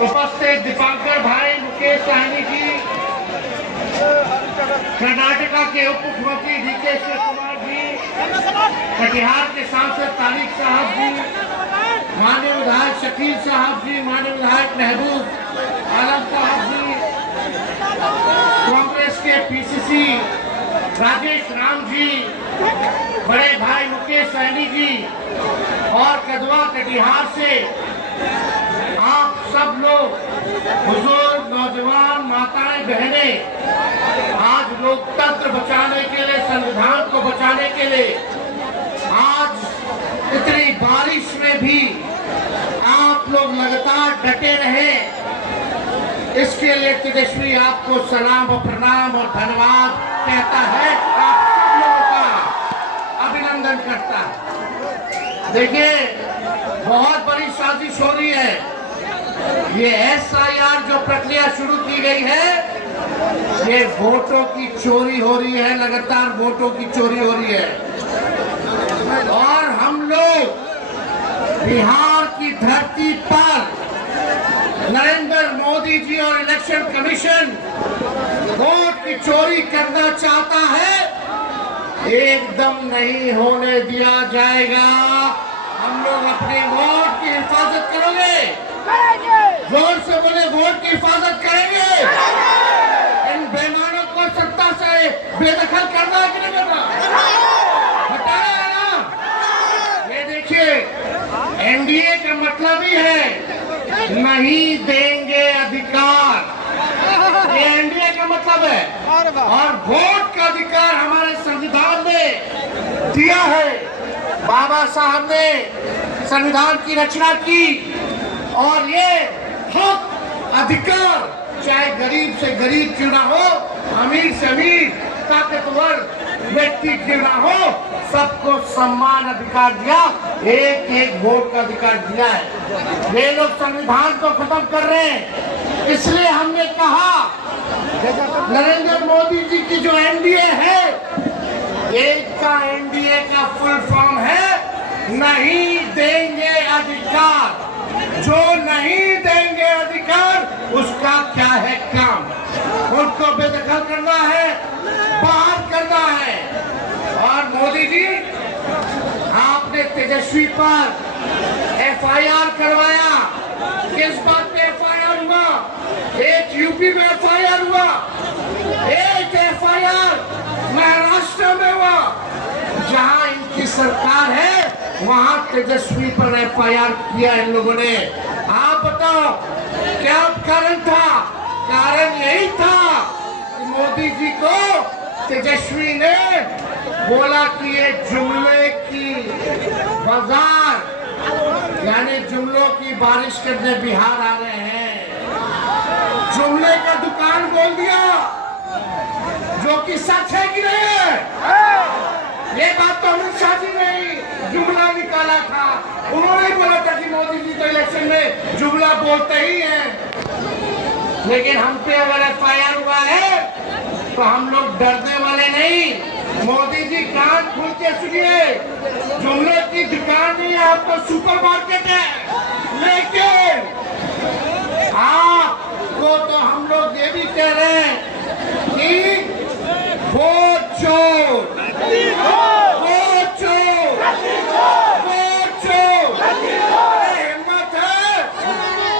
उपस्थित दीपांकर भाई मुकेश सहनी जी, कर्नाटका के उप मुख्यमंत्री डीके शिव कुमार जी, कटिहार के सांसद तारिक साहब जी, माननीय विधायक शकील साहब जी, माननीय विधायक महबूब आलम साहब जी, कांग्रेस के पीसीसी राजेश राम जी, बड़े भाई मुकेश सहनी जी और कदवा कटिहार से आप सब लोग, बुजुर्ग, नौजवान, माताएं, बहनें, आज लोकतंत्र बचाने के लिए, संविधान को बचाने के लिए, आज इतनी बारिश में भी आप लोग लगातार डटे रहे, इसके लिए तेजस्वी आपको सलाम और प्रणाम और धन्यवाद कहता है, आप सब लोगों का अभिनंदन करता है। देखिए, बहुत बड़ी साजिश हो रही है। ये SIR जो प्रक्रिया शुरू की गई है, ये वोटों की चोरी हो रही है, लगातार वोटों की चोरी हो रही है। और हम लोग बिहार की धरती पर नरेंद्र मोदी जी और इलेक्शन कमीशन वोट की चोरी करना चाहता है, एकदम नहीं होने दिया जाएगा। हम लोग अपने वोट की हिफाजत करेंगे, जोर से बोले, वोट की हिफाजत करेंगे। इन बेईमानों को सत्ता से बेदखल करना है कि नहीं करना, हटाना है ना। ये देखिए, NDA का मतलब ही है नहीं देंगे अधिकार, ये NDA का मतलब है। और वोट का अधिकार हमारे संविधान ने दिया है। बाबा साहब ने संविधान की रचना की और ये हक, अधिकार, चाहे गरीब से गरीब क्यों ना हो, अमीर से अमीर, ताकतवर व्यक्ति क्यों ना हो, सबको समान अधिकार दिया, एक एक वोट का अधिकार दिया है। ये लोग संविधान को खत्म कर रहे हैं। इसलिए हमने कहा, नरेंद्र मोदी जी की जो NDA है, एक का NDA का फुल फॉर्म है नहीं देंगे अधिकार। जो नहीं देंगे अधिकार, उसका क्या है काम? उनको बेदखल करना है, बाहर करना है। और मोदी जी, आपने तेजस्वी पर FIR करवाया। किस बात पे FIR हुआ? एक यूपी में FIR हुआ, एक FIR महाराष्ट्र में हुआ। जहां इनकी सरकार है, वहां तेजस्वी पर FIR किया इन लोगों ने। आप बताओ क्या कारण था? कारण यही था कि मोदी जी को तेजस्वी ने बोला कि ये जुमले की बाजार, यानी जुमलों की बारिश करने बिहार आ रहे हैं, जुमले का दुकान बोल दिया, जो कि सच है कि नहीं है। ये बात तो अमित शाह जी ने जुमला निकाला था। उन्होंने बोला था कि मोदी जी तो इलेक्शन में जुमला बोलते ही हैं। लेकिन हम पे अगर FIR हुआ है तो हम लोग डरने वाले नहीं। मोदी जी कान खोल के सुनिए, जुमले की दुकान नहीं है, आपको सुपरमार्केट है। लेकिन आपको तो हम लोग ये भी कह रहे हैं कि वोट चोर, वोट चोर, वोट चोर। हिम्मत है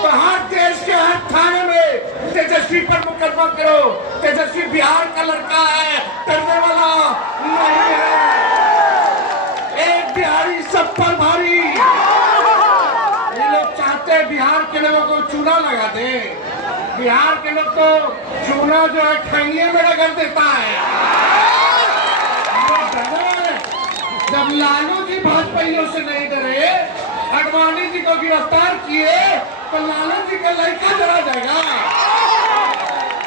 तो हर देश के हर थाने में तेजस्वी पर मुकदमा करो। तेजस्वी बिहार का लड़का है, डरने वाला नहीं है। एक बिहारी सब पर भारी। ये लोग चाहते हैं बिहार के लोगों को चूना लगा दे। बिहार के लोग तो चूना जो है खैनिये में रगड़ देता है। जब लालू जी भाजपाइयों से नहीं डरे, अडवाणी जी को गिरफ्तार किए, तो लालू जी का लड़का डरा जाएगा।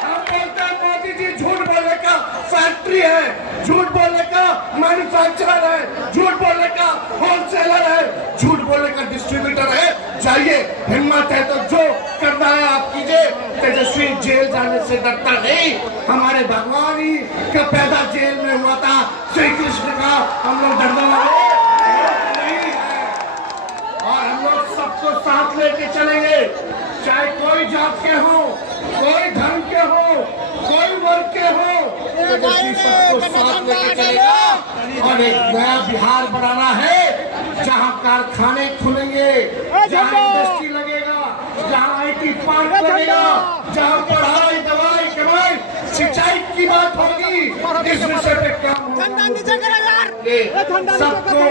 हम बोलते हैं मोदी जी झूठ बोलने का फैक्ट्री है, झूठ बोलने का मैन्युफैक्चरर है, झूठ बोलने का होलसेलर है, झूठ बोलने का डिस्ट्रीब्यूटर है। चाहिए हिम्मत है तो जो करना है आप कीजिए। तेजस्वी जेल जाने से डरता नहीं। हमारे भगवान ही का पैदा जेल में हुआ था, श्री कृष्ण का। हम लोग डरने वाले नहीं है और हम लोग सबको साथ लेके चलेंगे। चाहे कोई जात के हो, कोई धर्म के हो, कोई वर्ग के हो, तेजस्वी सबको साथ लेके चलेगा और एक नया बिहार बनाना है जहां कारखाने खुलेंगे, जहां इंडस्ट्री लगेगा, जहां IT पार्क लगेगा, जहां पढ़ाई, दवाई, कमाई, सिंचाई की बात होगी, इस विषय पे काम होगा। सबको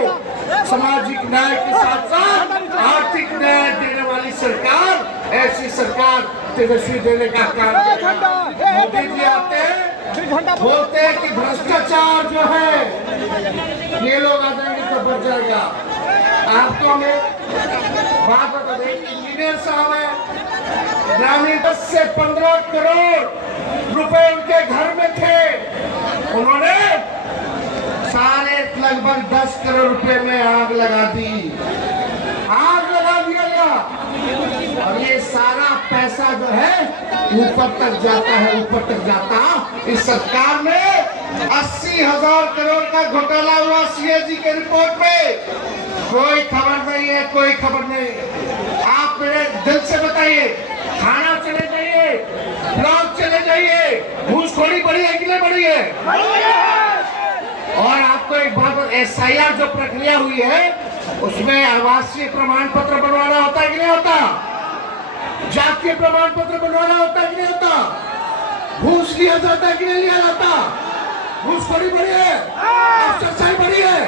सामाजिक न्याय के साथ साथ आर्थिक न्याय देने वाली सरकार, ऐसी सरकार तेजस्वी देने का काम करेगा। मोदी जी आते हैं, बोलते हैं कि भ्रष्टाचार जो है ये लोग आ जाएंगे तो बढ़ जाएगा। आपको हमें बात बता दें, इंजीनियर साहब है, ग्रामीण 10 से 15 करोड़ रुपए उनके घर में थे, उन्होंने सारे लगभग 10 करोड़ रुपए में आग लगा दी, आग लगा दिया गया। और ये सारा पैसा जो है ऊपर तक जाता है, ऊपर तक जाता। इस सरकार में 80,000 करोड़ का घोटाला हुआ CAG के रिपोर्ट में, कोई खबर नहीं है, कोई खबर नहीं। आप मेरे दिल से बताइए, थाना चले जाइए, ब्लॉक चले जाइए, घूसखोरी बढ़ी है कि नहीं बढ़ी है? और आपको एक बात, SIR जो प्रक्रिया हुई है उसमें आवासीय प्रमाण पत्र बनवाना होता है कि नहीं होता? जातीय प्रमाण पत्र बनवाना होता है कि नहीं होता? घूस लिया जाता है कि नहीं लिया जाता? घूसखोरी बढ़ी है, अफसरशाही बढ़ी है।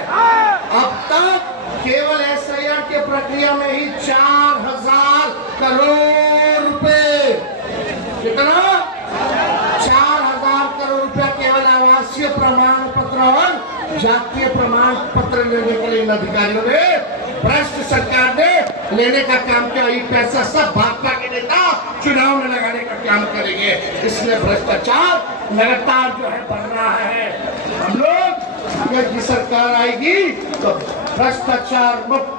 अब तक केवल SIR के प्रक्रिया में ही 4,000 करोड़ रुपए, कितना? 4,000 करोड़ रुपया केवल आवासीय प्रमाण पत्र और जातीय प्रमाण पत्र लेने के लिए इन अधिकारियों ने, भ्रष्ट सरकार ने लेने का काम किया। ये पैसा सब भाजपा के नेता चुनाव में लगाने का काम करेंगे, इसलिए भ्रष्टाचार लगातार जो है बढ़ रहा है। हम लोग अगर की सरकार आएगी तो भ्रष्टाचार मुक्त,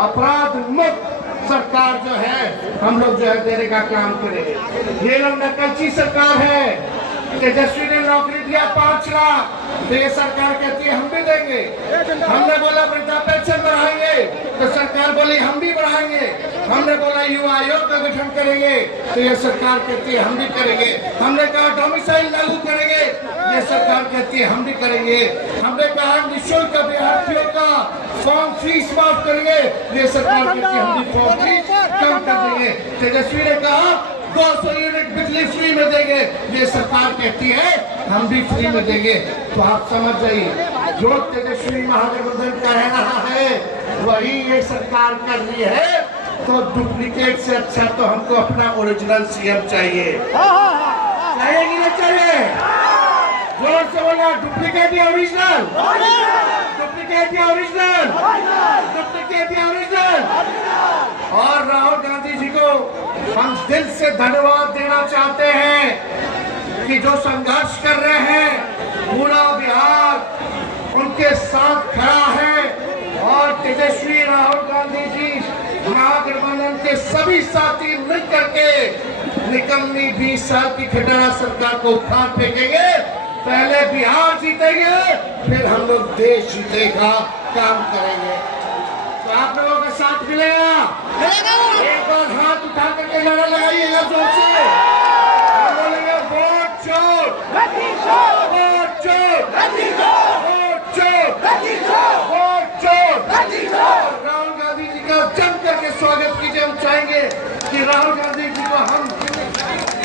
अपराध मुक्त सरकार जो है हम लोग जो है देने का काम करेंगे। ये लोग नकलची सरकार है। तेजस्वी ने नौकरी दिया 5 लाख, तो ये सरकार कहती है हम भी देंगे। हमने बोला वृद्धा पेंशन बढ़ाएंगे, तो सरकार बोली हम भी बढ़ाएंगे। हमने बोला युवा आयोग का गठन करेंगे, तो ये सरकार कहती है हम भी करेंगे। हमने कहा डोमिसाइल लागू करेंगे, ये सरकार कहती है हम भी करेंगे। हमने कहा निःशुल्क अभ्यर्थियों का फॉर्म फीस माफ करेंगे, ये सरकार कहती है हम भी फॉर्म फीस कम कर देंगे। तेजस्वी ने कहा 200 यूनिट बिजली फ्री में देंगे, ये सरकार कहती है हम भी फ्री में देंगे। तो आप समझ जाइए, जो तेजस्वी महागठबंधन कह रहा है वही ये सरकार कर रही है। तो डुप्लीकेट से अच्छा तो हमको अपना ओरिजिनल CM चाहिए, चाहिए कि नहीं चाहिए? जोर से बोला, डुप्लीकेट या ओरिजिनल? डुप्लीकेट या ओरिजिनल? डुप्लीकेट या ओरिजिनल? और राहुल गांधी जी को हम दिल से धन्यवाद देना चाहते हैं कि जो संघर्ष कर रहे हैं, पूरा बिहार उनके साथ खड़ा है। और तेजस्वी राहुल गांधी जी महागठबंधन के सभी साथी मिलकर के निकलनी 20 साल की खटारा सरकार को उखाड़ फेंकेंगे। पहले बिहार जीतेंगे, फिर हम लोग देश जीतेगा काम करेंगे। तो आप लोगों का साथ मिलेगा? एक बार हाथ उठा करके नारा लगाइएगा जोर से। हम बोलेंगे वोट चोर, वोट चोर, वोट चोर, वोट चोर। राहुल गांधी जी का जम करके स्वागत कीजिए। हम चाहेंगे कि राहुल गांधी जी को हम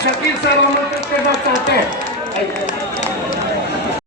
शकील साहब आमंत्रित करना चाहते हैं।